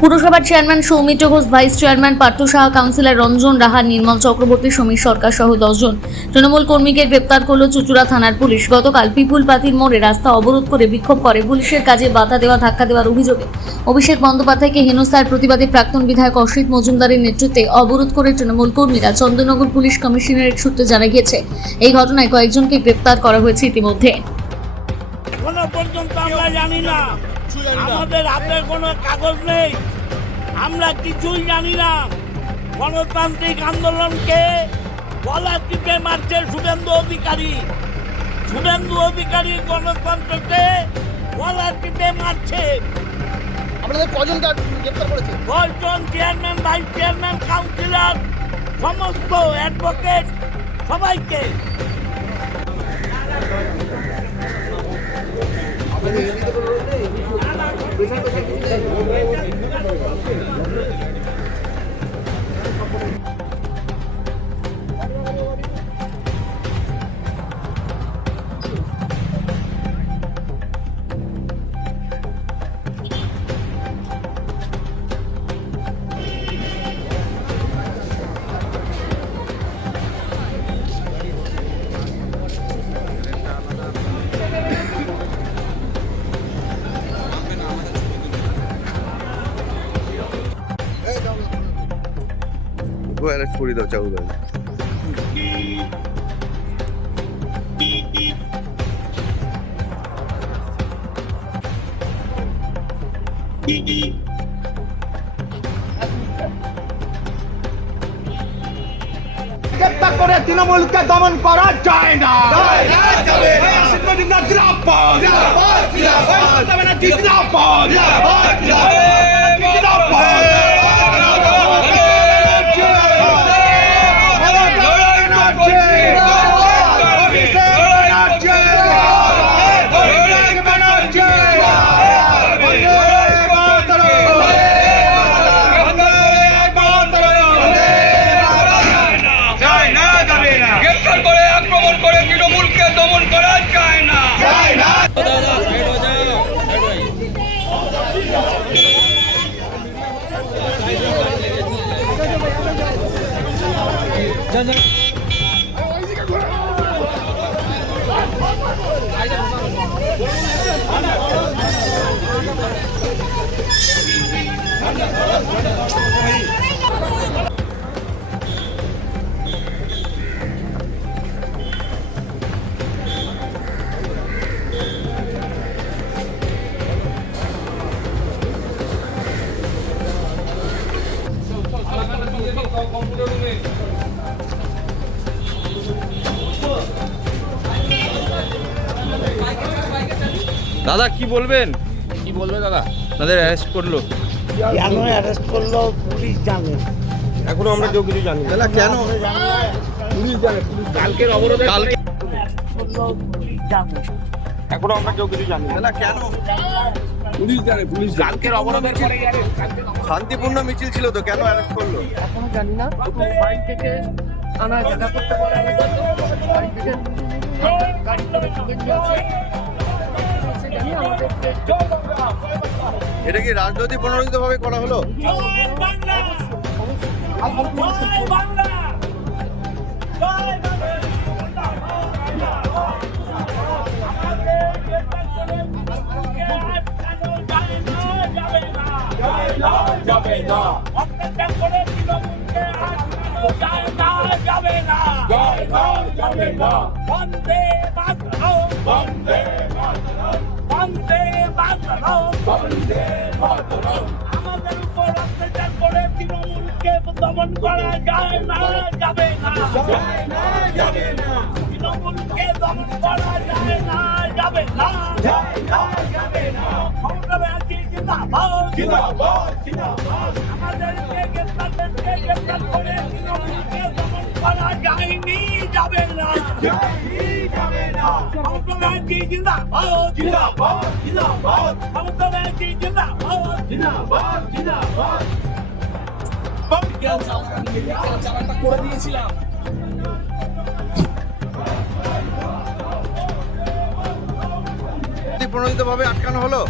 পুরসভার chairman Soumitra Ghosh, vice chairman Partha Saha, councillor Ranjan Raha, Nirmal Chakraborty, Samir Sarkar সহ 10 জন তৃণমূল কর্মীকে গ্রেপ্তার করল চুঁচুড়া থানার পুলিশ। গতকাল পিপুলপাতির মোড়ে রাস্তা অবরোধ করে বিক্ষোভ করে পুলিশের কাজে বাধা দেওয়া, ধাক্কা দেওয়ার অভিযোগে অভিষেক বন্দ্যোপাধ্যায়কে হেনস্থার প্রতিবাদে প্রাক্তন বিধায়ক অসিত মজুমদারের নেতৃত্বে অবরোধ করে তৃণমূল কর্মীরা চন্দননগর পুলিশ কমিশনারেট সূত্রে জানা গিয়েছে এই ঘটনায় কয়েকজনকে গ্রেপ্তার করা হয়েছে ইতিমধ্যে। এখনো পর্যন্ত আমরা জানি না, আমাদের হাতে কোনো কাগজ নেই, আমরা কিছুই জানি না। গণতান্ত্রিক আন্দোলনকে গলা টিপে মারছে শুভেন্দু অধিকারী। শুভেন্দু অধিকারী গণতন্ত্রকে গলা টিপে মারছে। আপনাদের কজন গ্রেপ্তার করেছে? 10 জন চেয়ারম্যান, ভাইস চেয়ারম্যান, কাউন্সিলর, সমস্ত অ্যাডভোকেট সবাইকে। অ্যারেস্ট করে দাও চাউদার। গ্রেপ্তার করে তৃণমূলকে দমন করা যায় না। দাদা কি বলবেন? কি বলবে দাদা? তাদের অ্যারেস্ট করলো, কেন অ্যারেস্ট করলো পুলিশ জানে। এখনো আমরা কেউ কিছু জানি না। দাদা কেন? পুলিশ জানে। কালকের অবরোধে কালকে করলো পুলিশ জানে। এখনো আমরা কেউ কিছু জানি না। দাদা কেন? পুলিশ জানে, পুলিশ জানে। কালকের অবরোধের পরে শান্তিপূর্ণ মিছিল ছিল তো, কেন অ্যারেস্ট করলো? এখনো জানি না। বাড়ি থেকে আনা জায়গা করতে পারে, বাড়ি থেকে গাড়ি করে তুলে নিয়ে আসে। সেটা নিয়ে আমাদের এটা কি রাজনৈতিক প্রণোদিত ভাবে করা হলো? বন্দে মাতরম, বন্দে মাতরম, বন্দে মাতরম, বন্দে মাতরম। আমাদের উপর অত্যাচার করে তৃণমূলকে দমন করা যায় না, যাবে না, যায় না, যাবে না। তৃণমূলকে দমন করা যায় না, যাবে না, যায় না, যাবে না। মমতা ব্যানার্জি জিন্দাবাদ, জিন্দাবাদ, জিন্দাবাদ। আমাদেরকে গ্রেপ্তার করে তৃণমূলকে দমন করা যায়নি, যাবে না, যায়নি, যাবে না। মমতা ব্যানার্জি জিন্দাবাদ, জিন্দাবাদ, জিন্দাবাদ। মমতা ব্যানার্জি জিন্দাবাদ, জিন্দাবাদ, জিন্দাবাদ। করে দিয়েছিলাম। প্রণোদিত ভাবে আটকানো হলো?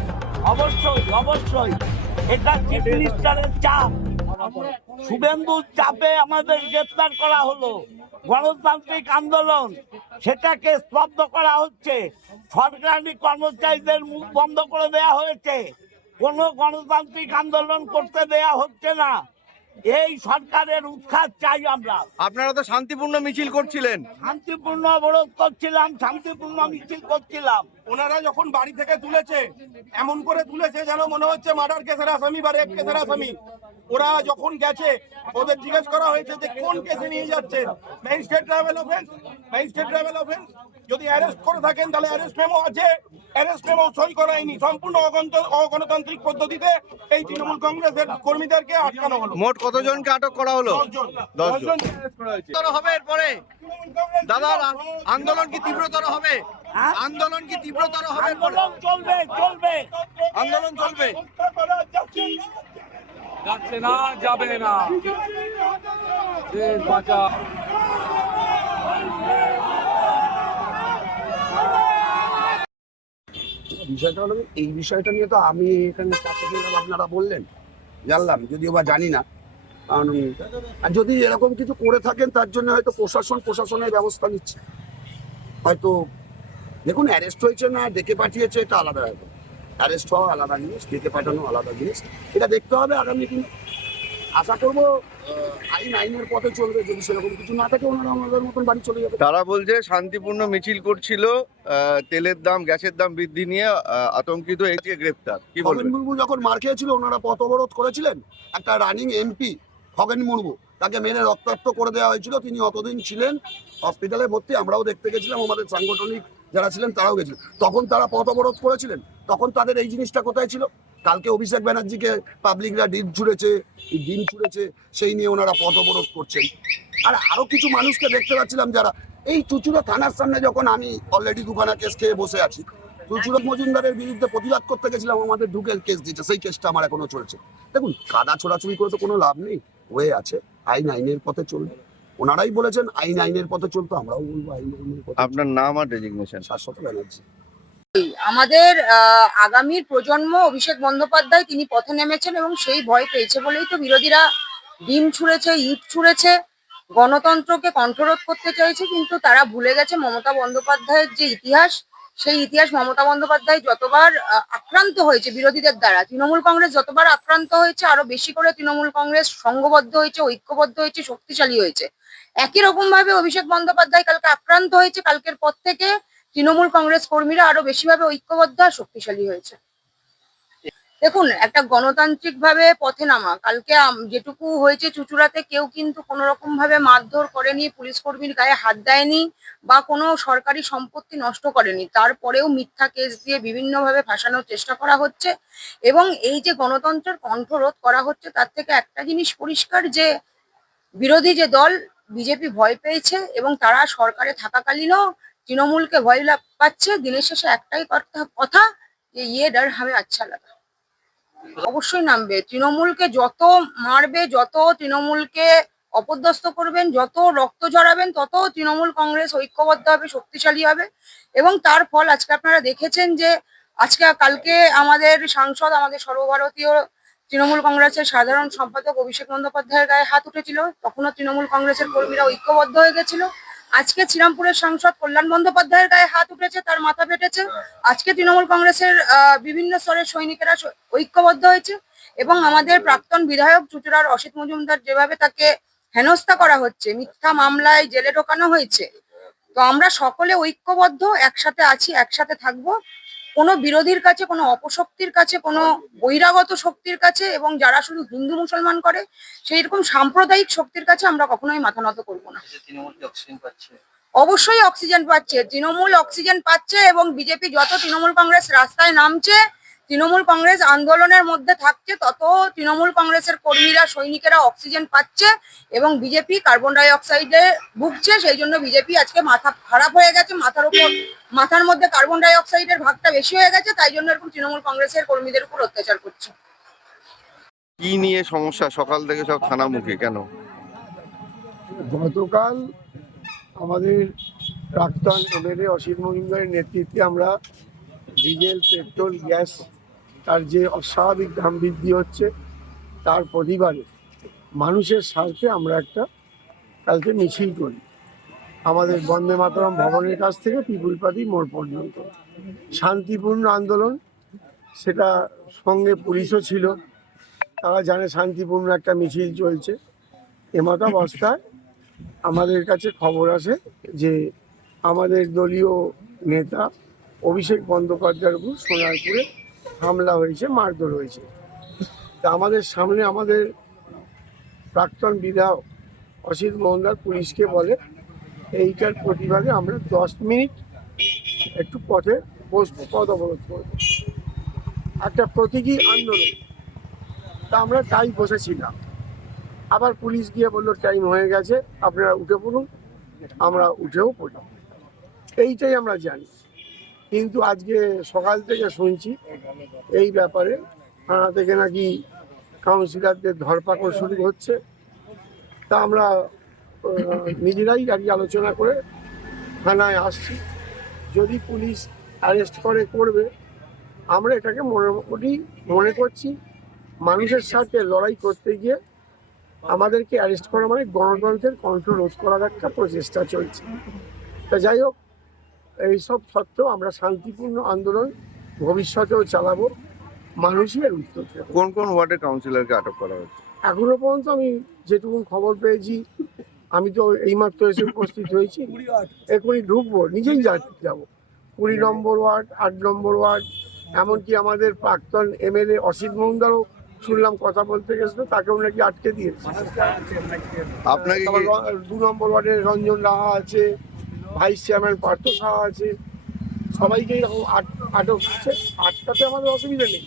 অবশ্যই, অবশ্যই। এটা চিফ মিনিস্টারের চাপ, শুভেন্দুর চাপে আমাদের গ্রেফতার করা হলো। গণতান্ত্রিক আন্দোলন সেটাকে স্তব্ধ করা হচ্ছে, সরকারি কর্মচারীদের মুখ বন্ধ করে দেয়া হয়েছে, কোনো গণতান্ত্রিক আন্দোলন করতে দেয়া হচ্ছে না। এই সরকারের উৎখাত চাই আমরা। আপনারা তো শান্তিপূর্ণ মিছিল করছিলেন। শান্তিপূর্ণ অবরোধ করছিলাম, শান্তিপূর্ণ মিছিল করছিলাম। ওনারা যখন বাড়ি থেকে তুলেছে, এমন করে তুলেছে যেন মনে হচ্ছে মার্ডার কেসের আসামি বা রেপ কেসের আসামি। ওরা যখন গেছে ওদের জিজ্ঞেস করা হয়েছে যে কোন কেসে নিয়ে যাচ্ছেন, magistrate travel offence, magistrate travel offence. যদি অ্যারেস্ট করে থাকেন তাহলে অ্যারেস্ট মেমো আছে, অ্যারেস্ট মেমো সই করায়নি। সম্পূর্ণ অগণতান্ত্রিক পদ্ধতিতে এই তৃণমূল কংগ্রেসের কর্মীদেরকে আটকানো হলো। মোট কতজনকে আটক করা হলো? 10 জন। হবে এরপরে দাদা, আন্দোলন কি তীব্রতর হবে? আন্দোলন কি তীব্রতর হবে? আন্দোলন চলবে, চলবে, আন্দোলন চলবে। যাচ্ছে না, যাবে না। দেশ বাঁচা। বিষয়টা হলো, এই বিষয়টা নিয়ে তো আমি এখানে চাপে ছিলাম, আপনারা বললেন, জানলাম, যদিও বা জানি না। কারণ আর যদি এরকম কিছু করে থাকেন তার জন্য হয়তো প্রশাসনের ব্যবস্থা নিচ্ছে। হয়তো দেখুন, অ্যারেস্ট হয়েছে না ডেকে পাঠিয়েছে এটা আলাদা ব্যাপার। অ্যারেস্ট হওয়া আলাদা জিনিস, ডেকে পাঠানো আলাদা জিনিস। এটা দেখতে হবে আগামী দিনে। আশা করবো আইনের পথে চলবে। যদি সেরকম কিছু না থাকে ওনারা আমাদের মতন বাড়ি চলে যাবে। তারা বলছে শান্তিপূর্ণ মিছিল করছিল, তেলের দাম গ্যাসের দাম বৃদ্ধি নিয়ে আতঙ্কিত হয়েছে, গ্রেপ্তার। কি বলবেন? খগেন মুর্মু যখন মার খেয়েছিল ওনারা পথ অবরোধ করেছিলেন। একটা রানিং এমপি খগেন মুর্মু, তাকে মেরে রক্তাক্ত করে দেওয়া হয়েছিল। তিনি অতদিন ছিলেন হসপিটালে ভর্তি, আমরাও দেখতে গেছিলাম, আমাদের সাংগঠনিক যারা ছিলেন তারাও গেছিলেন। তখন তারা পথ অবরোধ করেছিলেন, তখন তাদের এই জিনিসটা কোথায় ছিল? কালকে অভিষেক ব্যানার্জিকে পাবলিকরা ডিম ছুঁড়েছে, সেই নিয়ে ওনারা পথ অবরোধ করছেন। আর আরো কিছু মানুষকে দেখতে পাচ্ছিলাম যারা এই চুচুড়া থানার সামনে, যখন আমি অলরেডি দুখানা কেস খেয়ে বসে আছি, চুচুড়া মজুমদারের বিরুদ্ধে প্রতিবাদ করতে গেছিলাম, আমাদের ঢুকে কেস দিয়েছে। সেই কেসটা আমার এখনো চলছে। দেখুন, কাদা ছোড়াছুড়ি করে তো কোনো লাভ নেই, হয়ে আছে। আইনের পথে চলবে। ওনারাই বলেছেন আইনের পথে চলতো, আমরাও বলবো আইনের পথে। আপনার নাম আর ডেজিগনেশন? শাশ্বত ব্যানার্জি। আমাদের আগামীর প্রজন্ম অভিষেক বন্দ্যোপাধ্যায় তিনি পথে নেমেছেন এবং সেই ভয় পেয়েছে বলেই তো বিরোধীরা ডিম ছুঁড়েছে, ইট ছুঁড়েছে, গণতন্ত্রকে কণ্ঠরোধ করতে চাইছে। কিন্তু তারা ভুলে গেছে মমতা বন্দ্যোপাধ্যায়ের যে ইতিহাস, সেই ইতিহাস মমতা বন্দ্যোপাধ্যায় যতবার আক্রান্ত হয়েছে বিরোধীদের দ্বারা, তৃণমূল কংগ্রেস যতবার আক্রান্ত হয়েছে, আরো বেশি করে তৃণমূল কংগ্রেস সংঘবদ্ধ হয়েছে, ঐক্যবদ্ধ হয়েছে, শক্তিশালী হয়েছে। একই রকম ভাবে অভিষেক বন্দ্যোপাধ্যায় কালকে আক্রান্ত হয়েছে, কালকের পর থেকে তৃণমূল কংগ্রেস কর্মীরা আরো বেশিভাবে ঐক্যবদ্ধ আর শক্তিশালী হয়েছে। দেখুন, একটা গণতান্ত্রিক ভাবে পথে নামা, কালকে যেটুকু হয়েছে চুচুড়াতে, কেউ কিন্তু কোনো রকম ভাবে মারধর করেনি, পুলিশ কর্মীর গায়ে হাত দেয়নি বা কোনো সরকারি সম্পত্তি নষ্ট করেনি। তারপরেও মিথ্যা কেস দিয়ে বিভিন্নভাবে ফাঁসানোর চেষ্টা করা হচ্ছে এবং এই যে গণতন্ত্রের কণ্ঠরোধ করা হচ্ছে, তার থেকে একটা জিনিস পরিষ্কার যে বিরোধী যে দল বিজেপি ভয় পেয়েছে এবং তারা সরকারে থাকাকালীনও তৃণমূলকে ভয় পাচ্ছে। দিনের শেষে একটাই কথা, যে ইয়ে ডর হামে আচ্ছা লাগা। অবশ্যই নামবে। তৃণমূলকে যত মারবে, যত তৃণমূলকে অপদস্থ করবেন, যত রক্ত ঝরাবেন, তত তৃণমূল কংগ্রেস ঐক্যবদ্ধ হবে, শক্তিশালী হবে। এবং তার ফল আজকে আপনারা দেখেছেন যে কালকে আমাদের সাংসদ, আমাদের সর্বভারতীয় তৃণমূল কংগ্রেসের সাধারণ সম্পাদক অভিষেক বন্দ্যোপাধ্যায়ের গায়ে হাত উঠেছিল, তখনও তৃণমূল কংগ্রেসের কর্মীরা ঐক্যবদ্ধ হয়ে গেছিল। আজকে শ্রীরামপুরের সাংসদ কল্যাণ বন্দ্যোপাধ্যায়ের গায়ে হাত উঠেছে, তার মাথা ফেটেছে। আজকে তৃণমূল কংগ্রেসের বিভিন্ন স্তরের সৈনিকেরা ঐক্যবদ্ধ হয়েছে এবং আমাদের প্রাক্তন বিধায়ক চুচুড়ার অসিত মজুমদার যেভাবে তাকে হেনস্থা করা হচ্ছে, মিথ্যা মামলায় জেলে ঢোকানো হয়েছে, তো আমরা সকলে ঐক্যবদ্ধ, একসাথে আছি, একসাথে থাকবো। কোনো বিরোধীর কাছে, কোনো অপশক্তির কাছে, কোনো বহিরাগত শক্তির কাছে এবং যারা শুধু হিন্দু মুসলমান করে সেই রকম সাম্প্রদায়িক শক্তির কাছে আমরা কখনোই মাথা নত করবো না। অবশ্যই অক্সিজেন পাচ্ছে, তৃণমূল অক্সিজেন পাচ্ছে এবং বিজেপি যত তৃণমূল কংগ্রেস রাস্তায় নামছে, তৃণমূল কংগ্রেস আন্দোলনের মধ্যে থাকছে, তত তৃণমূল কংগ্রেসের কর্মীরা, সৈনিকেরা অক্সিজেন পাচ্ছে এবং বিজেপি কার্বন ডাই অক্সাইডে ভুগছে। সেই জন্য বিজেপি আজকে মাথা খারাপ হয়ে গেছে, মাথার মধ্যে কার্বন ডাই অক্সাইডের ভাগটা বেশি হয়ে গেছে, তাই জন্য এরকম তৃণমূল কংগ্রেসের কর্মীদের উপর অত্যাচার করছে। কি নিয়ে সমস্যা? সকাল থেকে সব থানামুখী কেন? গতকাল আমাদের প্রাক্তন এমএলএ অসিত মজুমদারের নেতৃত্বে আমরা ডিজেল, পেট্রোল, গ্যাস তার যে অস্বাভাবিক দাম বৃদ্ধি হচ্ছে তার প্রতিবাদে মানুষের স্বার্থে আমরা একটা কালকে মিছিল করি আমাদের বন্দে মাতরম ভবনের কাছ থেকে পিপুলপাতি মোড় পর্যন্ত। শান্তিপূর্ণ আন্দোলন, সেটা সঙ্গে পুলিশও ছিল, তারা জানে শান্তিপূর্ণ একটা মিছিল চলছে। এমতাবস্থায় আমাদের কাছে খবর আসে যে আমাদের দলীয় নেতা অভিষেক বন্দ্যোপাধ্যায়ের উপর সোনারপুরে হামলা হয়েছে, মারধর হয়েছে। তা আমাদের সামনে আমাদের প্রাক্তন বিধায়ক অসিত মোহনদার পুলিশকে বলে এইটার প্রতিবাদে আমরা 10 মিনিট একটু পথে বসবো, পথ অবরোধ করবো, একটা প্রতীকী আন্দোলন। তা আমরা তাই বসেছিলাম। আবার পুলিশ গিয়ে বললো টাইম হয়ে গেছে, আপনারা উঠে পড়ুন। আমরা উঠেও পড়ি, এইটাই আমরা জানি। কিন্তু আজকে সকাল থেকে শুনছি এই ব্যাপারে থানা থেকে নাকি কাউন্সিলরদের ধরপাকড় শুরু হচ্ছে। তা আমরা নিজেরাই গাড়ি আলোচনা করে থানায় আসছি। যদি পুলিশ অ্যারেস্ট করবে, আমরা এটাকে মোটামুটি মনে করছি মানুষের সাথে লড়াই করতে গিয়ে আমাদেরকে অ্যারেস্ট করা মানে গণতন্ত্রের কণ্ঠ রোধ করার একটা প্রচেষ্টা চলছে। তা যাই হোক, এইসব সত্ত্বেও আমরা শান্তিপূর্ণ আন্দোলন ভবিষ্যতেও চালাবো, মানুষই এর উত্তর দেবে। কোন কোন ওয়ার্ডের কাউন্সিলরকে আটক করা হয়েছে? এখনো পর্যন্ত আমি যেটুকু খবর পেয়েছি, আমি তো এইমাত্র এসে উপস্থিত হয়েছি, এখনই ঢুকবো, নিজেই যাবো। 20 নম্বর ওয়ার্ড, 8 নম্বর ওয়ার্ড, এমনকি আমাদের প্রাক্তন MLA অসিত মোহনদারও শুনলাম কথা বলতে গেছিল, তাকেও নাকি আটকে দিয়েছে। আপনাকে তারপর 2 নম্বর ওয়ার্ডে রঞ্জন রাহা আছে, ভাইস চেয়ারম্যান পার্থ সাহা আছে, সবাইকে এরকম আটক হচ্ছে। আটকাতে আমাদের অসুবিধা নেই,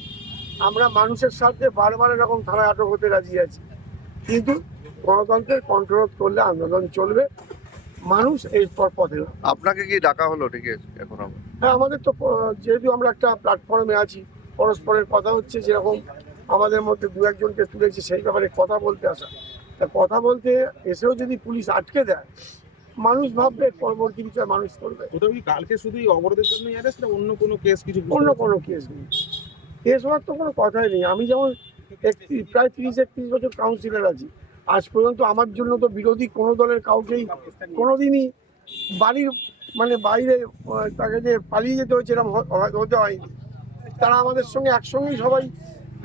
আমরা মানুষের সাথে বারবার এরকম থানায় আটক হতে রাজি আছি। কিন্তু গণতন্ত্রের কন্ট্রোল করলে আন্দোলন চলবে, মানুষ এরপর পথে না। আপনাকে কি ডাকা হলো? ঠিক আছে, এখন হ্যাঁ, আমাদের তো যেহেতু আমরা একটা প্ল্যাটফর্মে আছি, পরস্পরের কথা হচ্ছে, যেরকম আমাদের মধ্যে 2-1জনকে তুলেছি সেই ব্যাপারে কথা বলতে আসা। তা কথা বলতে এসেও যদি পুলিশ আটকে দেয়, মানুষ ভাববে পরবর্তী বিষয়ে মানুষ করবে। ওটা কি কালকে শুধু এই অবরোধের জন্যই অ্যারেস্ট না অন্য কোনো কেস কিছু? অন্য কোনো কেস নেই, কেস হওয়ার তো কোনো কথাই নেই। আমি যেমন প্রায় 30-31 বছর কাউন্সিলর আছি, আজ পর্যন্ত আমার জন্য তো বিরোধী কোনো দলের কাউকেই কোনোদিনই বাড়ির মানে বাইরে তাকে যে পালিয়ে যেতে হয়েছে এরকম হতে হয়নি। তারা আমাদের সঙ্গে একসঙ্গেই সবাই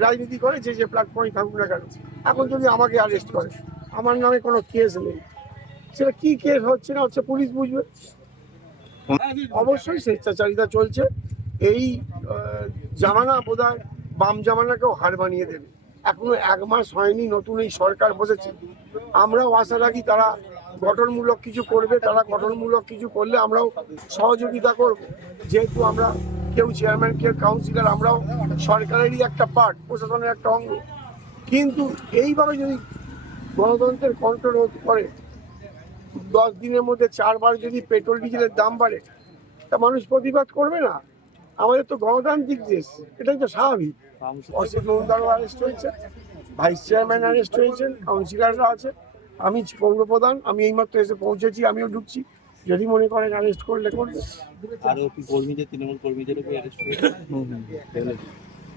রাজনীতি করে, যে প্ল্যাটফর্মে থাকুক না কেন। এখন যদি আমাকে অ্যারেস্ট করে, আমার নামে কোনো কেস নেই, সেটা কি কেস হচ্ছে না হচ্ছে পুলিশ বুঝবে। অবশ্যই স্বেচ্ছাচারিতা চলছে। এই জামানা বোধহয় বাম জামানাকেও হার বানিয়ে দেবে। এখনো 1 মাস হয়নি, নতুন এই সরকার বসেছে। আমরাও আশা রাখি তারা গঠনমূলক কিছু করবে। তারা গঠনমূলক কিছু করলে আমরাও সহযোগিতা করব, যেহেতু আমরা কেউ চেয়ারম্যান, কেউ কাউন্সিলর, আমরাও সরকারেরই একটা পার্ট, প্রশাসনের একটা অঙ্গ। কিন্তু এইভাবে যদি গণতন্ত্রের কন্ট্রোল করে 10 দিনের মধ্যে 4 বার যদি পেট্রোল ডিজেলের দাম বাড়ে, তা মানুষ প্রতিবাদ করবে না? আমাদের তো গণতান্ত্রিক দেশ, এটাই তো স্বাভাবিক। অসিত মোহনদারও অ্যারেস্ট হয়েছে, ভাইস চেয়ারম্যান অ্যারেস্ট হয়েছেন, কাউন্সিলররা আছে, আমি পৌর প্রধান, আমি এইমাত্র এসে পৌঁছেছি, আমিও ঢুকছি। যদি মনে করেন অ্যারেস্ট করলে করবে।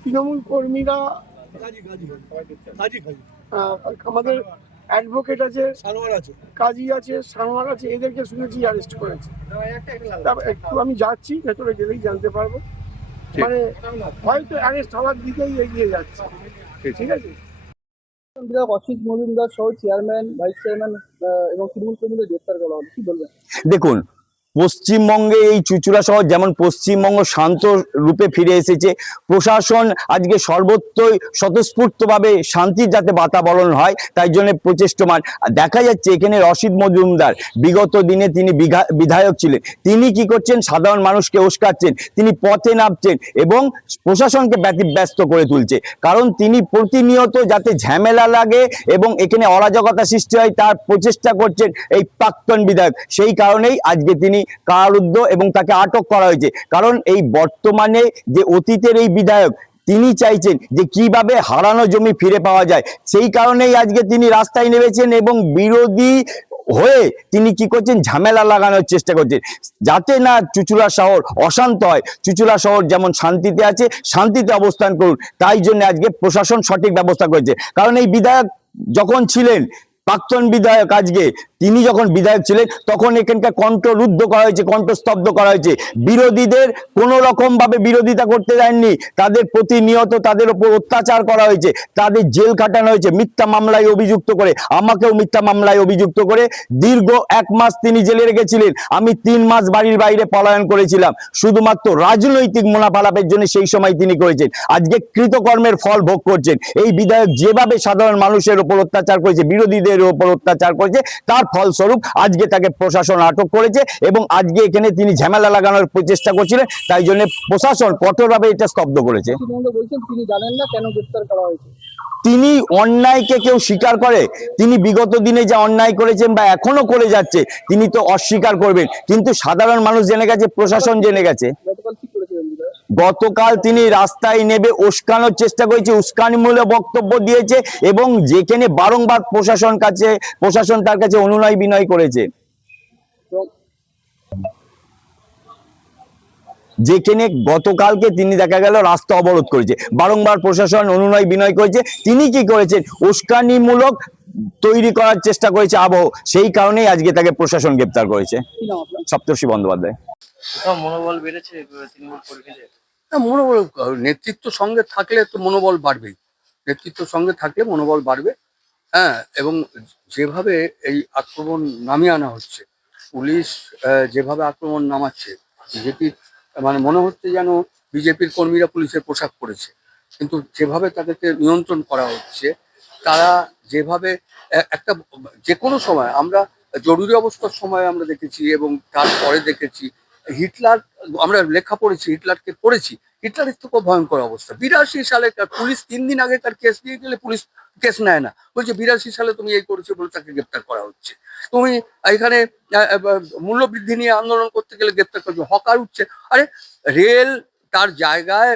তৃণমূল কর্মীরা আমাদের অ্যাডভোকেট আছে, কাজী আছে, সানোয়ার আছে, এদেরকে শুনেছি অ্যারেস্ট করেছে। একটু আমি যাচ্ছি, ভেতরে গেলেই জানতে পারবো। মানে হয়তো অ্যারেস্ট হওয়ার দিকেই এগিয়ে যাচ্ছে। ঠিক আছে। অসিত মজুমদার সহ চেয়ারম্যান, ভাইস চেয়ারম্যান এবং তৃণমূল কর্মীদের গ্রেপ্তার করা হবে, কি বলবেন? দেখুন, পশ্চিমবঙ্গে এই চুঁচুড়া শহর যেমন পশ্চিমবঙ্গ শান্ত রূপে ফিরে এসেছে, প্রশাসন আজকে সর্বত্রই স্বতঃস্ফূর্তভাবে শান্তির যাতে বাতাবরণ হয় তাই জন্য প্রচেষ্টমান। দেখা যাচ্ছে এখানে অসিত মজুমদার বিগত দিনে তিনি বিধায়ক ছিলেন, তিনি কি করছেন, সাধারণ মানুষকে উস্কাচ্ছেন, তিনি পথে নামছেন এবং প্রশাসনকে ব্যতিব্যস্ত করে তুলছে। কারণ তিনি প্রতিনিয়ত যাতে ঝামেলা লাগে এবং এখানে অরাজকতা সৃষ্টি হয় তার প্রচেষ্টা করছেন এই প্রাক্তন বিধায়ক। সেই কারণেই আজকে তিনি কারারুদ্ধ এবং তাকে আটক করা হয়েছে। কারণ এই বর্তমানে যে অতীতের এই বিধায়ক, তিনি চাইছেন যে কিভাবে হারানো জমি ফিরে পাওয়া যায়, সেই কারণেই আজকে তিনি রাস্তায় নেমেছেন এবং বিরোধী হয়ে তিনি কি করছেন, ঝামেলা লাগানোর চেষ্টা করছেন, যাতে না চুঁচুড়া শহর অশান্ত হয়। চুঁচুড়া শহর যেমন শান্তিতে আছে, শান্তিতে অবস্থান করুন, তাই জন্য আজকে প্রশাসন সঠিক ব্যবস্থা করেছে। কারণ এই বিধায়ক যখন ছিলেন, প্রাক্তন বিধায়ক, আজকে তিনি যখন বিধায়ক ছিলেন তখন এখানকার কণ্ঠরুদ্ধ করা হয়েছে, কণ্ঠস্তব্ধ করা হয়েছে। বিরোধীদের কোনো রকম ভাবে বিরোধিতা করতে দেননি, তাদের প্রতিনিয়ত তাদের উপর অত্যাচার করা হয়েছে, তাদের জেল খাটানো হয়েছে মিথ্যা মামলায় অভিযুক্ত করে। আমাকেও মিথ্যা মামলায় অভিযুক্ত করে দীর্ঘ 1 মাস তিনি জেলে রেখেছিলেন। আমি 3 মাস বাড়ির বাইরে পলায়ন করেছিলাম, শুধুমাত্র রাজনৈতিক মুনাফা লাভের জন্য সেই সময় তিনি করেছেন। আজকে কৃতকর্মের ফল ভোগ করছেন। এই বিধায়ক যেভাবে সাধারণ মানুষের উপর অত্যাচার করেছে, বিরোধীদের উপর অত্যাচার করেছে, তার ফলস্বরূপ আজকে তাকে প্রশাসন আটক করেছে এবং আজকে এখানে তিনি ঝামেলা লাগানোর চেষ্টা করছিলেন, তাই জন্য প্রশাসন কঠোরভাবে এটা স্তব্ধ করেছে। পশ্চিমবঙ্গে বলছেন তিনি জানেন না কেন গ্রেপ্তার করা হয়েছে। তিনি অন্যায়কে কেউ স্বীকার করে? তিনি বিগত দিনে যা অন্যায় করেছেন বা এখনো করে যাচ্ছে তিনি তো অস্বীকার করবেন, কিন্তু সাধারণ মানুষ জেনে গেছে, প্রশাসন জেনে গেছে। গতকাল কি করেছিলেন বিধায়ক? গতকাল তিনি রাস্তায় নেমে উস্কানোর চেষ্টা করেছে, উস্কানিমূলক বক্তব্য দিয়েছে এবং যেখানে বারংবার প্রশাসন তার কাছে অনুনয় বিনয় করেছে, যেখানে গতকালকে তিনি দেখা গেল রাস্তা অবরোধ করেছে, বারংবার প্রশাসন অনুনয় বিনয় করেছে। তিনি কি করেছেন, উস্কানিমূলক তৈরি করার চেষ্টা করেছে আবহ, সেই কারণেই আজকে তাকে প্রশাসন গ্রেপ্তার করেছে। কি নাম আপনার? সপ্তর্ষি বন্দ্যোপাধ্যায়। মনোবল বেড়েছে তৃণমূল কর্মীদের? মনোবল নেতৃত্ব সঙ্গে থাকলে তো মনোবল বাড়বেই, নেতৃত্ব সঙ্গে থাকলে মনোবল বাড়বে। হ্যাঁ, এবং যেভাবে এই আক্রমণ নামিয়ে আনা হচ্ছে, পুলিশ যেভাবে আক্রমণ নামাচ্ছে, বিজেপির মানে মনে হচ্ছে যেন বিজেপির কর্মীরা পুলিশের পোশাক পরেছে, কিন্তু যেভাবে তাদেরকে নিয়ন্ত্রণ করা হচ্ছে, তারা যেভাবে একটা যে কোনো সময়, আমরা জরুরি অবস্থার সময় আমরা দেখেছি এবং তারপরে দেখেছি হিটলার, আমরা লেখা পড়েছি, হিটলারকে পড়েছি, হিটলারের তো খুব ভয়ঙ্কর অবস্থা। 82 সালে পুলিশ 3 দিন আগে তার কেস দিয়ে গেলে পুলিশ কেস নেয় না, বলছে 82 সালে তুমি এই করেছো বলে তাকে গ্রেপ্তার করা হচ্ছে। তুমি এখানে মূল্যবৃদ্ধি নিয়ে আন্দোলন করতে গেলে গ্রেপ্তার করছো, হকার উঠছে। আরে রেল তার জায়গায়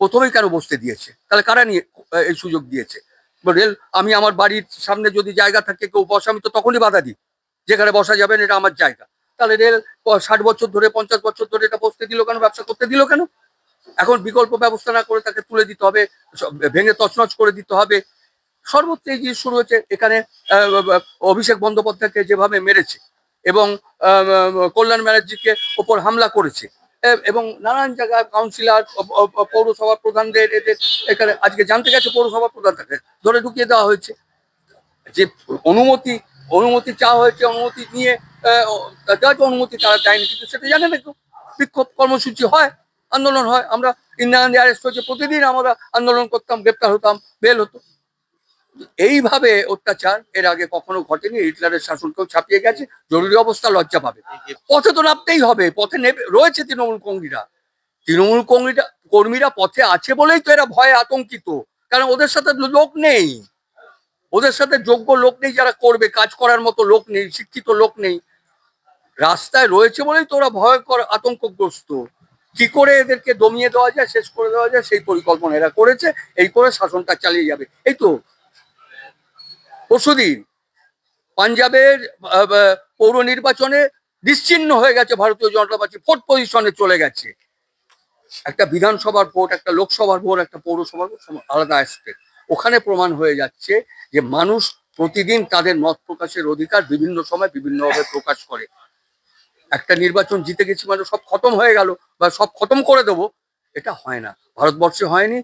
প্রথমেই কেন বসতে দিয়েছে? তাহলে কারা নিয়ে এই সুযোগ দিয়েছে? রেল, আমি আমার বাড়ির সামনে যদি জায়গা থাকে কেউ বসে, আমি তো তখনই বাধা দিই, যেখানে বসা যাবেন এটা আমার জায়গা। তাহলে রেল 60 বছর ধরে 50 বছর ধরে এটা বসতে দিল কেন, ব্যবসা করতে দিল কেন? এখন বিকল্প ব্যবস্থা না করে তাকে তুলে দিতে হবে, ভেঙে তছনছ করে দিতে হবে। সর্বত্র এই জিনিস শুরু হয়েছে। এখানে অভিষেক বন্দ্যোপাধ্যায়কে যেভাবে মেরেছে এবং কল্যাণ ব্যানার্জিকে ওপর হামলা করেছে এবং নানান জায়গায় কাউন্সিলর, পৌরসভা প্রধানদের, এদের এখানে আজকে জানতে গেছে পৌরসভা প্রধানটাকে ধরে ঢুকিয়ে দেওয়া হয়েছে। যে অনুমতি চাওয়া হয়েছে, অনুমতি নিয়ে অনুমতি তারা দেয়নি, কিন্তু সেটা জানে না কেউ। বিক্ষোভ কর্মসূচি হয়, আন্দোলন হয়, আমরা ইন্দিরা গান্ধী অ্যারেস্ট হয়েছে, প্রতিদিন আমরা আন্দোলন করতাম, গ্রেপ্তার হতাম, বেল হতো। এইভাবে অত্যাচার এর আগে কখনো ঘটেনি। হিটলারের শাসনকেও ছাপিয়ে গেছে। জরুরি অবস্থা লজ্জা পাবে। পথে তো নামতেই হবে, পথে রয়েছে তৃণমূল কর্মীরা পথে আছে বলেই তো এরা ভয়ে আতঙ্কিত, কারণ ওদের সাথে লোক নেই, ওদের সাথে যোগ্য লোক নেই, যারা করবে, কাজ করার মতো লোক নেই, শিক্ষিত লোক নেই। রাস্তায় রয়েছে বলেই তো ওরা ভয়ঙ্কর আতঙ্কগ্রস্ত। কি করে এদেরকে দমিয়ে দেওয়া যায়, শেষ করে দেওয়া যায়, সেই পরিকল্পনা এরা করেছে। এই করে শাসনটা চালিয়ে যাবে। এই তো পরশুদিন পাঞ্জাবের পৌর নির্বাচনে নিশ্চিহ্ন হয়ে গেছে ভারতীয় জনতা পার্টি, 4th পজিশনে চলে গেছে। একটা বিধানসভার ভোট, একটা লোকসভার ভোট, একটা পৌরসভার ভোট আলাদা আসছে। ওখানে প্রমাণ হয়ে যাচ্ছে যে মানুষ প্রতিদিন তাদের মত প্রকাশের অধিকার বিভিন্ন সময় বিভিন্নভাবে প্রকাশ করে। একটা নির্বাচন জিতে গেছি মানে সব খতম হয়ে গেল বা সব খতম করে দেবো, এটা হয় না। ভারতবর্ষে হয়নি,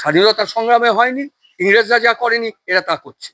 স্বাধীনতার সংগ্রামে হয়নি, ইংরেজরা যা করেনি এরা তা করছে।